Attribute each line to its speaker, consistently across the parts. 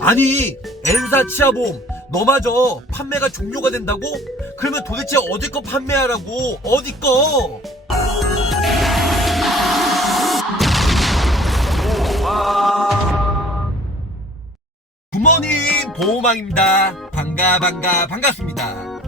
Speaker 1: 아니 엔사 치아보험. 너마저 판매가 종료가 된다고? 그러면 도대체 어디 거 판매하라고? 어디 거?
Speaker 2: 굿모닝 보호망입니다. 반가 반가 반갑습니다.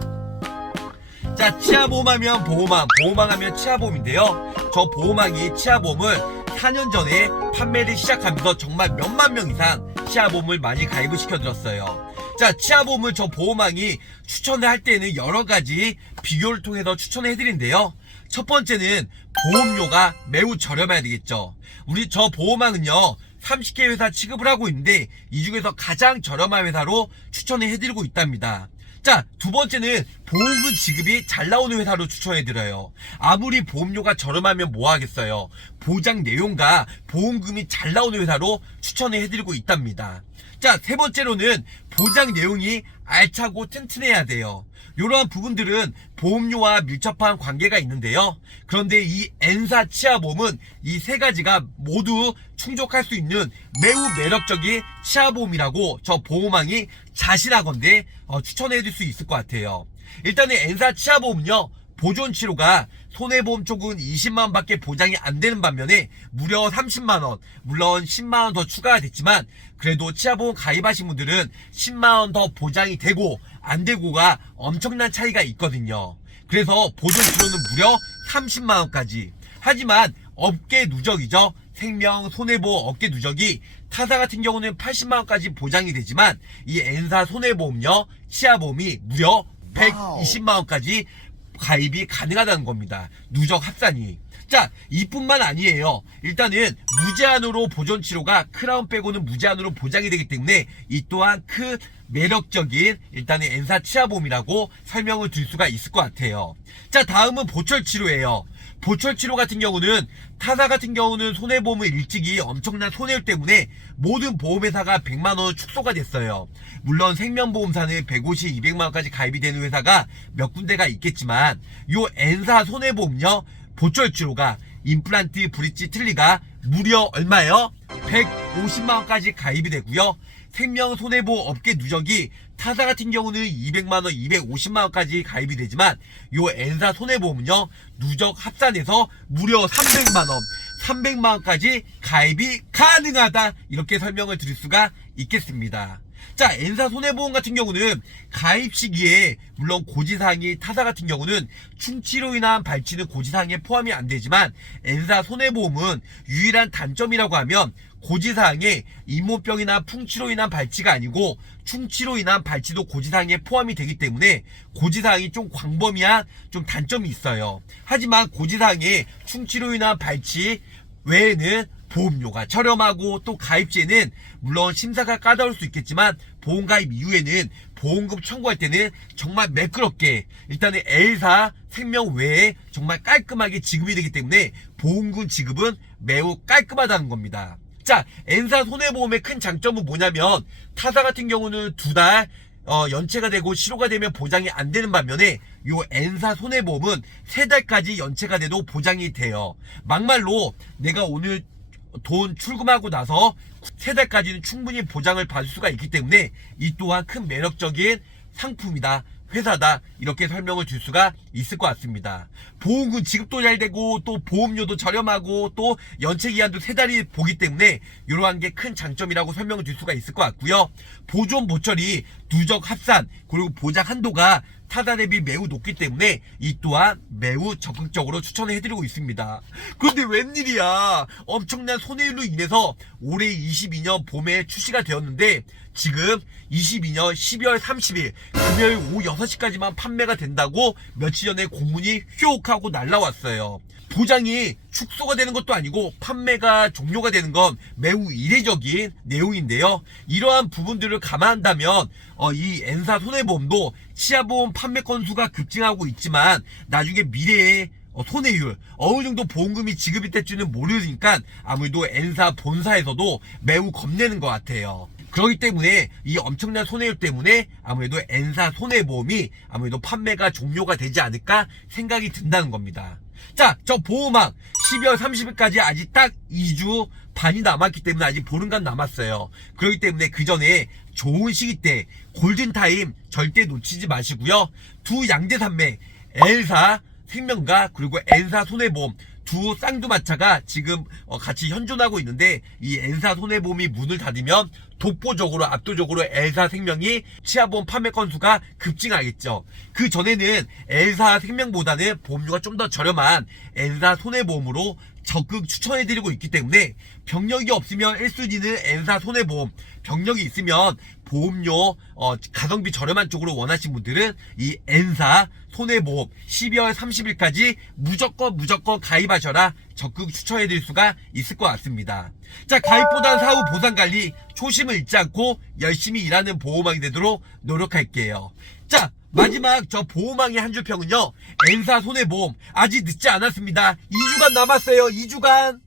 Speaker 2: 자 치아보험하면 보호망 보호망하면 치아보험인데요. 저 보호망이 치아보험을 4년 전에 판매를 시작하면서 정말 몇만 명 이상 치아보험을 많이 가입을 시켜드렸어요. 자 치아보험을 저 보호망이 추천을 할 때는 여러 가지 비교를 통해서 추천을 해드린데요. 첫 번째는 보험료가 매우 저렴해야 되겠죠. 우리 저 보호망은요 30개 회사 취급을 하고 있는데 이 중에서 가장 저렴한 회사로 추천을 해드리고 있답니다. 자, 두 번째는 보험금 지급이 잘 나오는 회사로 추천해드려요. 아무리 보험료가 저렴하면 뭐 하겠어요. 보장 내용과 보험금이 잘 나오는 회사로 추천을 해드리고 있답니다. 자, 세 번째로는 보장 내용이 알차고 튼튼해야 돼요. 이러한 부분들은 보험료와 밀접한 관계가 있는데요. 그런데 이 엔사 치아보험은 이 세 가지가 모두 충족할 수 있는 매우 매력적인 치아보험이라고 저 보험왕이 자신하건데 어, 추천해 줄 수 있을 것 같아요. 일단은 엔사 치아보험은요. 보존 치료가 손해보험 쪽은 20만원 밖에 보장이 안 되는 반면에 무려 30만원, 물론 10만원 더 추가가 됐지만 그래도 치아보험 가입하신 분들은 10만원 더 보장이 되고 안 되고가 엄청난 차이가 있거든요. 그래서 보존 치료는 무려 30만원까지. 하지만 업계 누적이죠. 생명, 손해보험 업계 누적이 타사 같은 경우는 80만원까지 보장이 되지만 이 엔사 손해보험요, 치아보험이 무려 120만원까지 가입이 가능하다는 겁니다. 누적 합산이. 자, 이뿐만 아니에요. 일단은 무제한으로 보존 치료가 크라운 빼고는 무제한으로 보장이 되기 때문에 이 또한 그 매력적인 일단은 엔사 치아보험이라고 설명을 드릴 수가 있을 것 같아요. 자, 다음은 보철 치료예요. 보철 치료 같은 경우는 타사 같은 경우는 손해보험을 일찍이 엄청난 손해율 때문에 모든 보험회사가 100만원 축소가 됐어요. 물론 생명보험사는 150, 200만원까지 가입이 되는 회사가 몇 군데가 있겠지만 요 N사 손해보험요 보철 치료가 임플란트, 브릿지, 틀니가 무려 얼마예요? 150만원까지 가입이 되고요. 생명 손해보험 업계 누적이 타사 같은 경우는 200만원, 250만원까지 가입이 되지만 요 N사 손해보험은요 누적 합산해서 무려 300만원, 300만원까지 가입이 가능하다 이렇게 설명을 드릴 수가 있겠습니다. 자, N사 손해보험 같은 경우는 가입 시기에 물론 고지사항이 타사 같은 경우는 충치로 인한 발치는 고지사항에 포함이 안 되지만 N사 손해보험은 유일한 단점이라고 하면 고지사항에 잇몸병이나 풍치로 인한 발치가 아니고 충치로 인한 발치도 고지사항에 포함이 되기 때문에 고지사항이 좀 광범위한 좀 단점이 있어요. 하지만 고지사항에 충치로 인한 발치 외에는 보험료가 저렴하고 또 가입시에는 물론 심사가 까다로울 수 있겠지만 보험 가입 이후에는 보험금 청구할 때는 정말 매끄럽게 일단은 L사 생명 외에 정말 깔끔하게 지급이 되기 때문에 보험금 지급은 매우 깔끔하다는 겁니다. 자, N사 손해보험의 큰 장점은 뭐냐면 타사 같은 경우는 두달 어, 연체가 되고 실효가 되면 보장이 안 되는 반면에 요 N사 손해보험은 세 달까지 연체가 돼도 보장이 돼요. 막말로 내가 오늘 돈 출금하고 나서 세 달까지는 충분히 보장을 받을 수가 있기 때문에 이 또한 큰 매력적인 상품이다. 회사다 이렇게 설명을 줄 수가 있을 것 같습니다. 보험금 지급도 잘 되고 또 보험료도 저렴하고 또 연체 기한도 세 달이 보기 때문에 이러한 게 큰 장점이라고 설명을 줄 수가 있을 것 같고요. 보존 보철이 누적 합산 그리고 보장 한도가 타다 대비 매우 높기 때문에 이 또한 매우 적극적으로 추천을 해드리고 있습니다. 그런데 웬일이야 엄청난 손해율로 인해서 올해 22년 봄에 출시가 되었는데 지금 22년 12월 30일 금요일 오후 6시까지만 판매가 된다고 며칠 전에 공문이 휘옥 하고 날라왔어요. 보장이 축소가 되는 것도 아니고 판매가 종료가 되는 건 매우 이례적인 내용인데요. 이러한 부분들을 감안한다면 어, 이 N사 손해보험도 치아보험 판매 건수가 급증하고 있지만 나중에 미래에 어, 손해율 어느 정도 보험금이 지급이 될지는 모르니까 아무래도 N사 본사에서도 매우 겁내는 것 같아요. 그렇기 때문에 이 엄청난 손해율 때문에 아무래도 N사 손해보험이 아무래도 판매가 종료가 되지 않을까 생각이 든다는 겁니다. 자, 저 보호망 12월 30일까지 아직 딱 2주 반이 남았기 때문에 아직 보름간 남았어요. 그렇기 때문에 그 전에 좋은 시기 때 골든타임 절대 놓치지 마시고요. 두 양대산맥 엘사 생명과 그리고 엔사 손해보험 두 쌍두마차가 지금 어, 같이 현존하고 있는데 이 엔사 손해보험이 문을 닫으면 독보적으로 압도적으로 엘사 생명이 치아보험 판매 건수가 급증하겠죠. 그 전에는 엘사 생명보다는 보험료가 좀 더 저렴한 엔사 손해보험으로 적극 추천해드리고 있기 때문에 병력이 없으면 1순위는 엔사 손해보험 병력이 있으면 보험료 어, 가성비 저렴한 쪽으로 원하신 분들은 이 엔사 손해보험 12월 30일까지 무조건 무조건 가입하셔라 적극 추천해드릴 수가 있을 것 같습니다. 자 가입보단 사후 보상관리 초심을 잃지 않고 열심히 일하는 보호망이 되도록 노력할게요. 자 마지막 저 보호망의 한 줄 평은요 엔사 손해보험 아직 늦지 않았습니다. 2주간 남았어요 2주간